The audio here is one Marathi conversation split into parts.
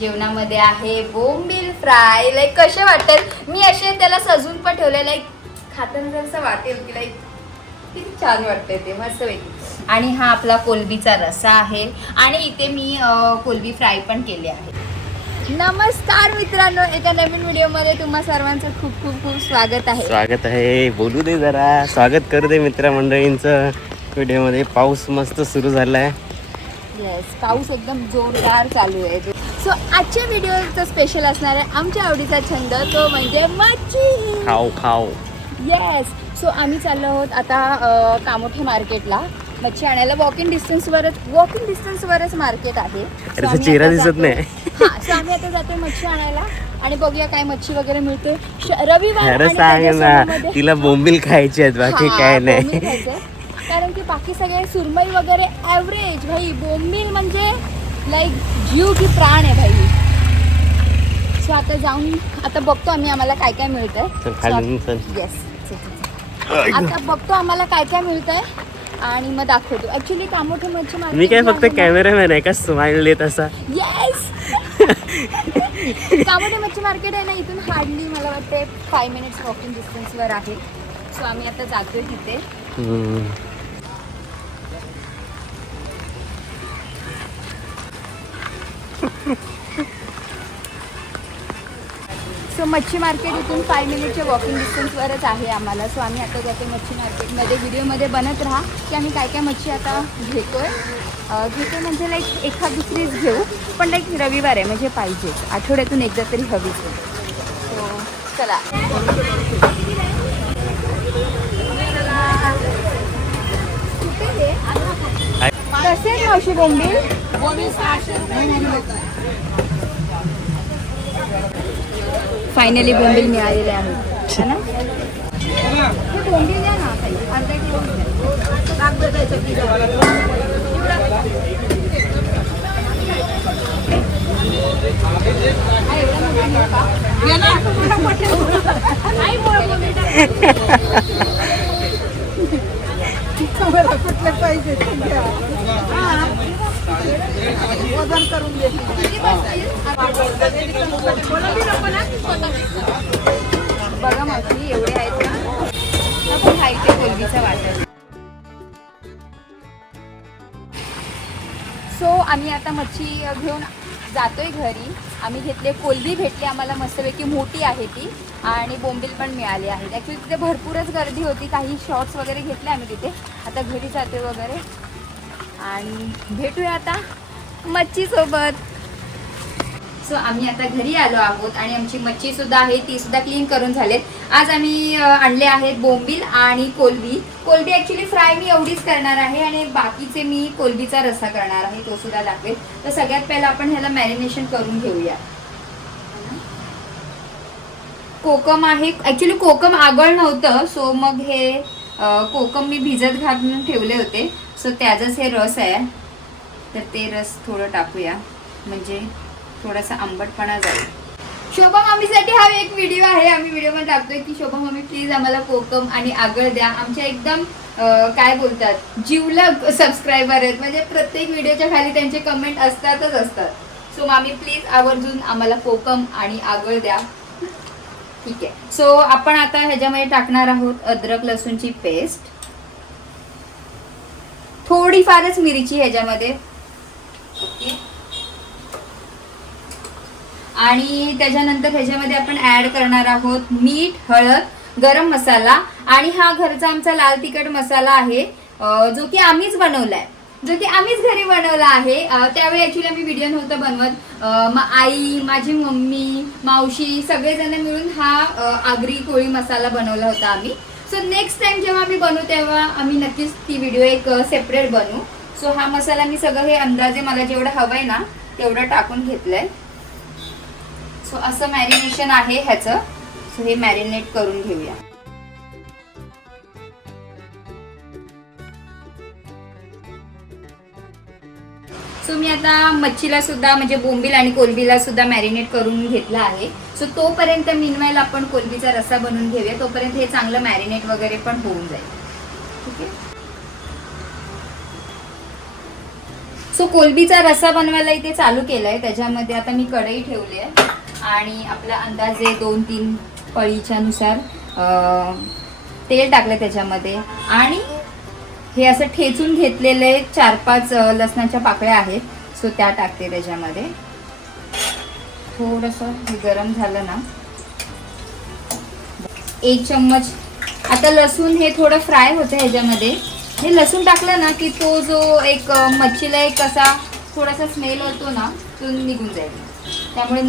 जेवणामध्ये आहे बोंबील फ्राय. लाईक कसे वाटेल, मी असे त्याला सजून पण ठेवले. लाईक खाताना जर वाटेल की लाईक किती छान वाटतंय ते, मस्त पैकी. आणि हा आपला कोलबीचा रस्सा आहे आणि इथे मी कोलबी फ्राय पण केले आहे. नमस्कार मित्रांनो, एका नवीन व्हिडिओमध्ये तुम्हा सर्वांचं खूप खूप खूप स्वागत आहे. बोलू दे जरा, स्वागत करू दे मित्रमंडळींचं व्हिडिओमध्ये. पाऊस मस्त सुरू झालाय. येस, पाऊस एकदम जोरदार चालू आहे. सो आजच्या व्हिडिओचा स्पेशल असणार आहे आमच्या आवडीचा छंद, तो म्हणजे मच्छी. खाऊ. येस, सो आम्ही चाललो आहोत आता कामोठे मार्केटला मच्छी आणायला. वॉकिंग डिस्टन्सवरच मार्केट आहे. चेहरा दिसत नाही. हां, सो आम्ही आता जातो मच्छी आणायला आणि बघूया काय मच्छी वगैरे मिळते. रविवार सांग ना, तिला बोंबील खायचे आहेत, बाकी काय नाही. कारण की बाकी सगळे सुरमई वगैरे ॲव्हरेज. भाई बोंबील म्हणजे लाईक जीव की प्राण आहे भाई. सो आता जाऊन आता बघतो आम्ही आम्हाला काय काय मिळतंय. येस, आता बघतो आम्हाला काय काय मिळतंय आणि मग दाखवतो. ऍक्च्युली कामोठे मच्छी मार्केट, मी काय फक्त कॅमेरामॅन आहे का, स्माइल देत असा. येस. कामोठे मच्छी मार्केट आहे ना, इथून हार्डली मला वाटते 5 मिनिट्स वॉकिंग डिस्टन्सवर आहे. सो आम्ही आता जातोय तिथे. सो मच्छी मार्केट इथून 5 मिनिटच्या वॉकिंग डिस्टन्सवरच आहे आम्हाला. सो आम्ही आता जातो मच्छी मार्केटमध्ये. व्हिडिओमध्ये बनत राहा की आम्ही काय काय मच्छी आता घेतोय म्हणजे लाईक एखाद दुसरीच घेऊ, पण लाईक रविवार आहे म्हणजे पाहिजे, आठवड्यातून एकदा तरी हवीच. सो चला. कसे आहेत मावशी बोंबील? फायनली बोंबील मिळालेले आहेत ना. हे बोंबील द्या ना काही, अर्धा किलो कुठले पाहिजे वजन करून दे. बघा मावशी एवढे आहेत ना, आपण खायचे कोलबीचा वाटत. सो आम्ही आता मच्छी घेऊन जातोय घरी. आम्ही घेतले कोलबी, भेटली आम्हाला मस्तपैकी, मोठी आहे ती, आणि बोंबील पण मिळाले आहेत. ॲक्च्युली तिथे भरपूरच गर्दी होती, काही शॉर्ट्स वगैरे घेतले आम्ही तिथे. आता घरी जातोय वगैरे आणि भेटूया आता मच्छीसोबत. सो आम्ही आता घरी आलो आहोत आणि आमची मच्छीसुद्धा आहे, तीसुद्धा क्लीन करून झालेत. आज आम्ही आणले आहेत बोंबील आणि कोलबी. ॲक्च्युली फ्राय मी एवढीच करणार आहे आणि बाकीचे मी कोलबीचा रस्सा करणार आहे, तो सुद्धा दाखवेल. तर सगळ्यात पहिला आपण ह्याला मॅरिनेशन करून घेऊया. कोकम आहे, ॲक्च्युली कोकम आगळ नव्हतं, सो मग हे कोकम मी भिजत घालून ठेवले होते. सो त्याचाच हे रस आहे, तर ते रस थोडं टाकूया म्हणजे थोडासा आंबटपणा जाईल. शोभा मामीसाठी हा एक व्हिडिओ आहे, आम्ही व्हिडिओमध्ये टाकतोय की शोभा मामी प्लीज आम्हाला कोकम आणि आगळ द्या. आमच्या एकदम काय बोलतात जीवलग सबस्क्रायबर आहेत, म्हणजे प्रत्येक व्हिडिओच्या खाली त्यांचे कमेंट असतात. सो मामी प्लीज आवर्जून आम्हाला कोकम आणि आगळ द्या. ठीक आहे. सो आपण आता ह्याच्यामध्ये टाकणार आहोत अद्रक लसूणची पेस्ट, थोडीफारच मिरची ह्याच्यामध्ये. ओके. आणि त्याच्यानंतर ह्याच्यामध्ये आपण ऍड करणार आहोत मीठ, हळद, गरम मसाला आणि हा घरचा आमचा लाल तिखट मसाला आहे, जो की आम्हीच बनवलाय, जो की आम्हीच घरी बनवला आहे. त्यावेळी ॲक्च्युली आम्ही व्हिडिओ नव्हतं बनवत. आई, माझी मम्मी, मावशी सगळेजण मिळून हा आगरी कोळी मसाला बनवला होता आम्ही. सो नेक्स्ट टाइम जेव्हा आम्ही बनवू तेव्हा आम्ही नक्कीच ती व्हिडिओ एक सेपरेट बनवू. सो हा मसाला मी सगळं हे अंदाजे मला जेवढं हवं आहे ना तेवढं टाकून घेतलंय. सो असं मॅरिनेशन आहे ह्याचं. सो हे मॅरिनेट करून घेऊया. सो मी आता मच्छीला सुद्धा म्हणजे बोंबील आणि कोलबीला सुद्धा मॅरिनेट करून घेतलं आहे. सो तोपर्यंत मीनवाईल आपण कोलबीचा रस्सा बनवून घेऊया. तोपर्यंत हे चांगलं मॅरिनेट वगैरे पण होऊन जाईल. ठीक आहे. सो कोलबीचा रस्सा बनवायला इथे चालू केलाय. त्याच्यामध्ये आता मी कढई ठेवली आहे आणि आपला अंदाजे 2-3 पळीच्या नुसार तेल टाकलं त्याच्यामध्ये. आणि हे असं ठेचून घेतलेले 4-5 लसणाच्या पाकळ्या आहेत. सो त्या टाकते त्याच्यामध्ये. थोडंसं हे गरम झालं ना, 1 चम्मच. आता लसूण हे थोडं फ्राय होतं ह्याच्यामध्ये. हे लसूण टाकलं ना की तो जो एक मच्छीला एक असा थोडासा स्मेल होतो ना तो निघून जाईल. त्यामुळे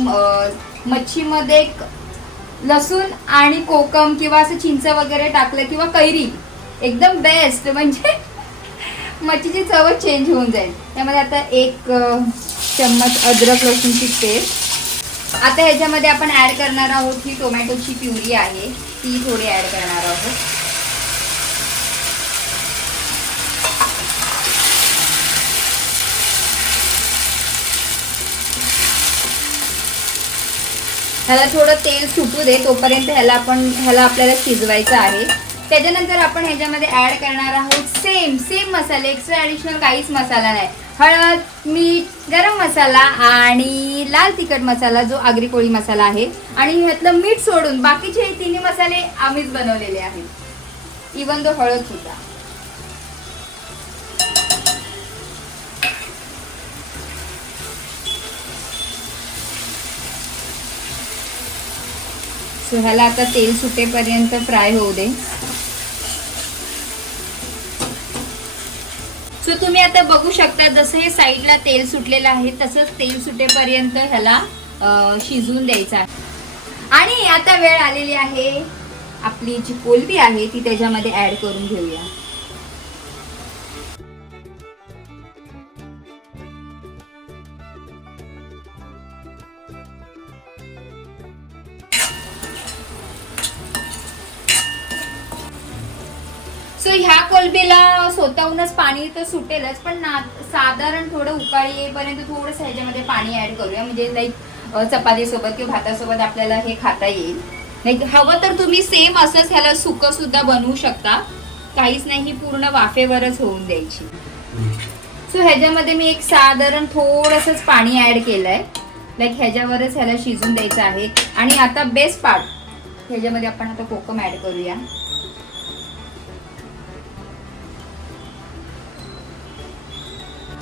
मच्छीमध्ये एक लसूण आणि कोकम किंवा असं चिंच वगैरे टाकलं किंवा कैरी एकदम बेस्ट, म्हणजे मच्छीची चवच चेंज होऊन जाईल. त्यामध्ये आता 1 चम्मच अद्रक लसूणची पेस्ट. आता ह्याच्यामध्ये आपण ॲड करणार आहोत ही टोमॅटोची प्युरी आहे, ती थोडी ॲड करणार आहोत. ह्याला थोडं तेल सुटू दे तोपर्यंत ह्याला आपल्याला शिजवायचं आहे. त्याच्यानंतर आपण ह्याच्यामध्ये ॲड करणार आहोत सेम मसाले, एक्स्ट्रा ॲडिशनल काहीच मसाला नाही. हळद, मीठ, गरम मसाला आणि लाल तिखट मसाला जो आगरी कोळी मसाला आहे. आणि ह्यातलं मीठ सोडून बाकीचे 3 मसाले आम्हीच बनवलेले आहेत, इवन दो हळद सुद्धा. सो ह्याला आता तेल सुटेपर्यंत फ्राय होऊ दे. सो तुम्ही आता बघू शकता जसं हे साईडला तेल सुटलेलं आहे तसंच तेल सुटेपर्यंत ह्याला शिजवून द्यायचं आहे. आणि आता वेळ आलेली आहे आपली जी कोलबी आहे ती त्याच्यामध्ये ऍड करून घेऊया. सो ह्या कोलबीला स्वतःहूनच पाणी तर सुटेलच, पण साधारण थोडं उकाळी येईपर्यंत थोडंसं ह्याच्यामध्ये पाणी ऍड करूया, म्हणजे लाईक चपातीसोबत किंवा भातासोबत आपल्याला हे खाता येईल. लाईक हवं तर तुम्ही सेम असंच ह्याला सुकं सुद्धा बनवू शकता, काहीच नाही, ही पूर्ण वाफेवरच होऊन द्यायची. सो ह्याच्यामध्ये मी एक साधारण थोडंसंच पाणी ऍड केलंय, लाईक ह्याच्यावरच ह्याला शिजून द्यायचं आहे. आणि आता बेस्ट पार्ट, ह्याच्यामध्ये आपण आता कोकम ऍड करूया.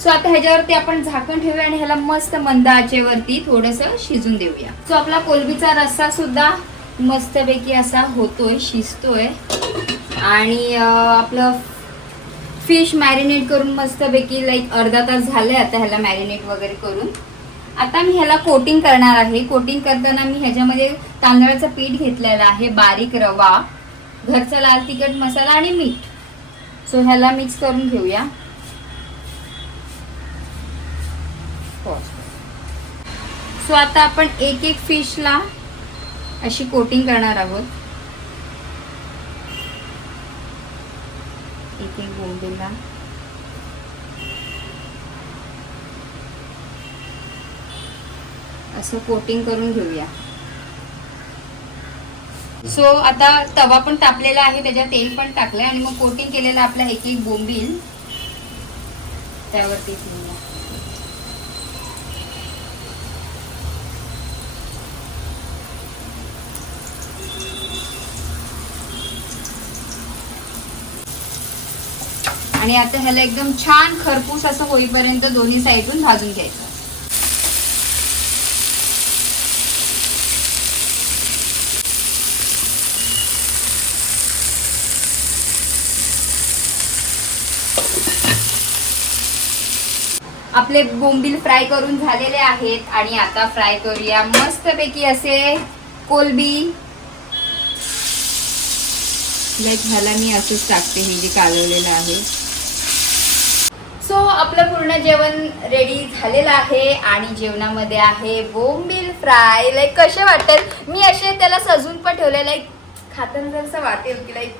सो आता ह्याच्यावरती आपण झाकण ठेवूया आणि ह्याला मस्त मंद आचेवरती थोडंसं शिजून देऊया. सो आपला कोलबीचा रस्सा सुद्धा मस्तपैकी असा होतोय, शिजतोय. आणि आपलं फिश मॅरिनेट करून मस्तपैकी लाईक अर्धा तास झालंय आता ह्याला मॅरिनेट वगैरे करून. आता मी ह्याला कोटिंग करणार आहे. कोटिंग करताना मी ह्याच्यामध्ये तांदळाचं पीठ घेतलेलं आहे, बारीक रवा, घरचा लाल तिखट मसाला आणि मीठ. सो ह्याला मिक्स करून घेऊया. सो आता आपण एक एक फिशला अशी कोटिंग करणार आहोत, एक एक बोंबीला. असं कोटिंग करून घेऊया. सो आता तवा पण तापलेला आहे, त्याच्यात तेल पण टाकलंय आणि मग कोटिंग केलेला आपला एक एक बोंबील त्यावरती ठेवूया. आणि आता ह्याला एकदम छान खरपूस असं होईपर्यंत दोन्ही साईडून भाजून घ्यायचं. आपले बोंबील फ्राय करून झालेले आहेत आणि आता फ्राय करूया मस्तपैकी असे कोलबी. लाईक ह्याला मी असंच टाकते, हे जे कालवलेलं आहे. सो आपलं पूर्ण जेवण रेडी झालेलं आहे आणि जेवणामध्ये आहे बोंबील फ्राय. लाईक कसे वाटतात, मी असे त्याला सजून पण ठेवले, लाईक खाताना जसं वाटेल की लाईक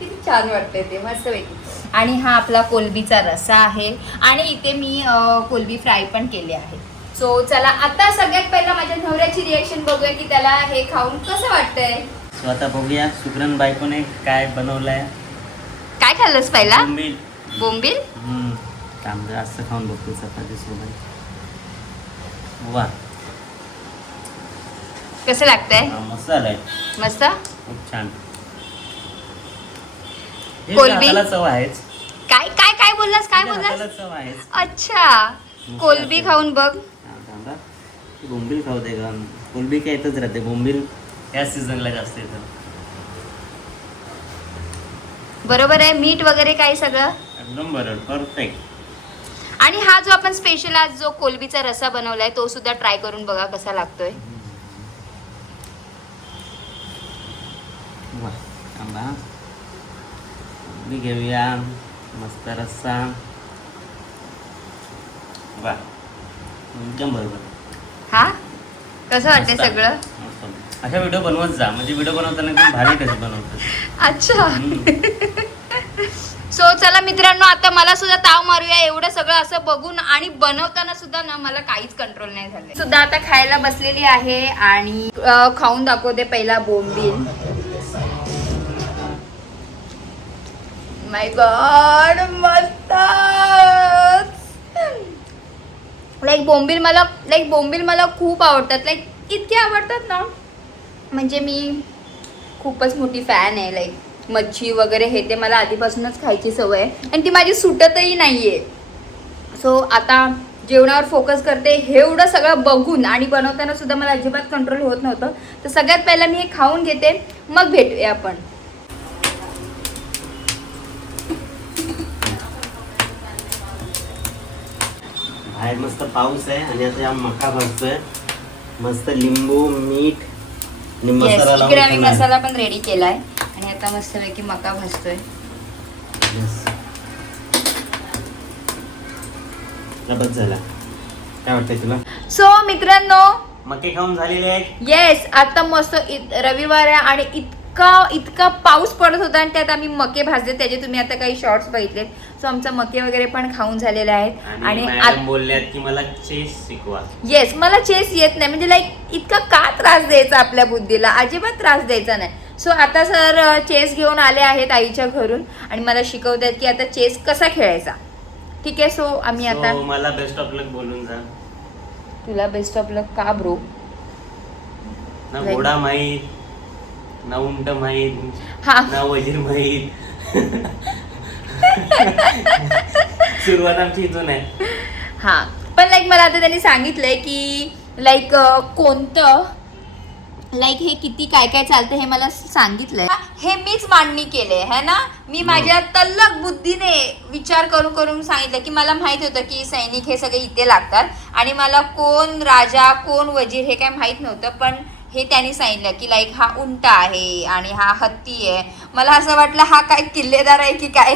किती छान वाटतंय ते, मस्तपैकी. आणि हा आपला कोलबीचा रस्सा आहे आणि इथे मी कोलबी फ्राय पण केली आहे. सो चला आता सगळ्यात पहिला माझ्या नवऱ्याची रिएक्शन बघूया की त्याला हे खाऊन कसं वाटतंय. सो आता बघूया सुगरण बायकोने काय बनवलंय. काय खाल्लंस पहिला? बोंबील. बोंबील तांबडा असं खाऊन बघतो चपाती सोबत. वा कसं लागतंय? मस्त आलाय. मस्त खूप छान. हे कोलंबी? हाताला चव आहेच. काय काय काय बोललास? काय हाताला बोललास? चव आहेच. अच्छा कोलबी खाऊन बघ. तांबडा बोंबील खाऊ दे का. कोलंबी काय येतच राहते. बोंबील या सीझनला जास्त येतं. बरोबर आहे. मीठ वगैरे काय सगळं एकदम बरोबर. परफेक्ट. आणि हा जो आपण स्पेशल आज जो कोलबीचा रस्सा बनवलाय तो सुद्धा ट्राय करून बघा कसा लागतोय. वा तांबडा कोलंबी घेऊया. मस्त रस्सा. वा एकदम बरोबर. हा कसं वाटतंय मस्त. सगळं? मस्त. अशा व्हिडिओ बनवत जा. म्हणजे व्हिडिओ बनवताना एकदम भारी कसं बनवतात. अच्छा सो चला मित्रांनो, आता मला सुद्धा ताव मारूया. एवढं सगळं असं बघून आणि बनवताना सुद्धा ना मला काहीच कंट्रोल नाही झालं. सुद्धा आता खायला बसलेली आहे आणि खाऊन दाखवते पहिला बोंबील. माय गॉड मस्त. बोंबील मला खूप आवडतात. इतके आवडतात ना म्हणजे मी खूपच मोठी फॅन आहे. मच्छी वगैरे हे ते मला आधीपासूनच खायची सवय आहे आणि ती माझी सुटतही नाहीये. सो आता जेवणावर फोकस करते. हे एवढं सगळं बघून आणि बनवताना सुद्धा मला अजिबात कंट्रोल होत नव्हतं. तर सगळ्यात पहिला मी हे खाऊन घेते, मग भेटूया आपण. बाहेर मस्त पाऊस आहे आणि आता या मका भाजतोय. मस्त लिंबू मीठ आणि येस, मसाला इकडे आम्ही लावून मसाला पण रेडी केलाय आणि आता मस्तपैकी मका भाजतोय. Yes. बस झाला. काय वाटतंय तुला? सो मित्रांनो मके खाऊन झालेले आहेत. येस, आता मस्त रविवार आहे आणि इतका पाऊस पडत होता आणि त्यात आम्ही मके भाजले. त्याचे तुम्ही आता काही शॉर्ट्स बघितलेत. सो आमचा मके वगैरे पण खाऊन झालेले आहेत आणि मॅडम बोलल्यात की मला चेस शिकवा. येस, मला चेस येत नाही. म्हणजे इतका का त्रास द्यायचा आपल्या बुद्धीला, अजिबात त्रास द्यायचा नाही. सो आता सर चेस घेऊन आले आहेत आईच्या घरून आणि मला शिकवतात की आता चेस कसा खेळायचा. ठीक आहे. सो आम्ही आता मला बेस्ट ऑफ लक बोलून जा. तुला बेस्ट ऑफ लक का ब्रो? ना घोडा माहीत, ना उंट माहीत, हा ना वजीर माहीत. सुरुवात आमची इथून आहे. हा पण मला आता त्यांनी सांगितलंय की कोणतं हे किती काय काय चालतं हे मला सांगितलंय. हे मीच मांडणी केले है ना. मी माझ्या तल्लक बुद्धीने विचार करून करून सांगितलं की मला माहित होतं की सैनिक हे सगळे इथे लागतात आणि मला कोण राजा कोण वजीर हे काय माहित नव्हतं. पण हे त्यांनी सांगितलं की हा उंट आहे आणि हा हत्ती आहे. मला असं वाटलं हा काय किल्लेदार आहे की काय.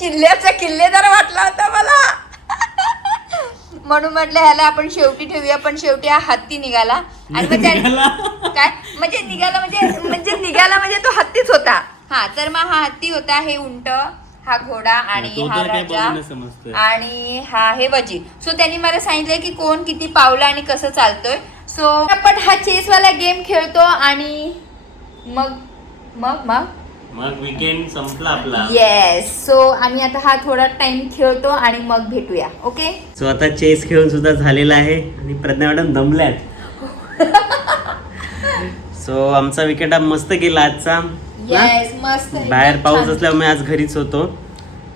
किल्ल्याचा किल्लेदार वाटला होता मला. म्हणून म्हटलं ह्याला आपण शेवटी ठेवूया. पण शेवटी हा हत्ती निघाला आणि मग काय म्हणजे निघाला म्हणजे तो हत्तीच होता. हा तर मग हा हत्ती होता, हे उंट, हा घोडा आणि हा राजा आणि हा हे वजीर. सो त्यांनी मला सांगितलंय की कोण किती पावलं आणि कसं चालतोय. सो आपण हा चेसवाला गेम खेळतो आणि मग वीकेंड संपला आपला. येस. सो आम्ही आता हा थोडा टाइम खेळतो आणि मग भेटूया. ओके. सो आता चेस खेळून सुद्धा झालेला आहे आणि प्रज्ञा मॅडम दमल्यात. सो आमचा विकेंड मस्त गेला आजचा. येस, मस्त. बाहेर पाऊस असल्यामुळे मी आज घरीच होतो.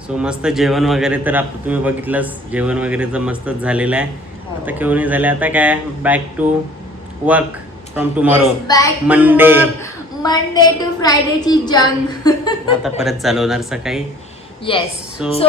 सो मस्त जेवण वगैरे तर तुम्ही बघितलंच. जेवण वगैरे तर मस्तच झालेलं आहे. आता खेळून झाले. आता काय back to work from tomorrow. Monday to फ्रायडेची जंग आता परत चालू होणार सकाळी. येस. So- सो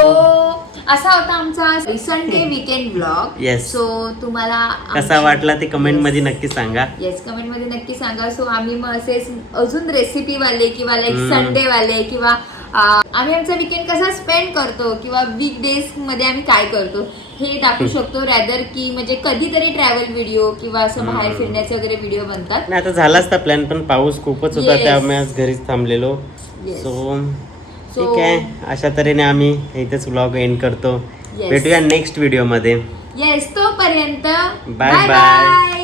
असा होता आमचा Sunday weekend blog. Yes. So तुम्हाला कसा वाटला ते कमेंट मध्ये नक्की सांगा. येस, कमेंट मध्ये नक्की सांगा. सो आम्ही मग असेच अजून रेसिपी वाले किंवा संडे वाले किंवा आम्ही आमचा वीकेंड कसा स्पेंड करतो किंवा वीकडेज मध्ये आम्ही काय करतो हे टाकू शकतो. रॅदर की म्हणजे कधीतरी ट्रॅव्हल व्हिडिओ किंवा असं बाहेर फिरण्याचे वगैरे व्हिडिओ बनतात. नाही आता झाला असता प्लॅन पण पाऊस खूपच होता. Yes. त्यामुळे आज घरीच थांबलेलो. Yes. सो ठीक आहे. अशा तऱ्हेने आम्ही इथेच व्लॉग एंड करतो. Yes. भेटूया नेक्स्ट व्हिडिओ मध्ये. येस, तोपर्यंत Bye bye.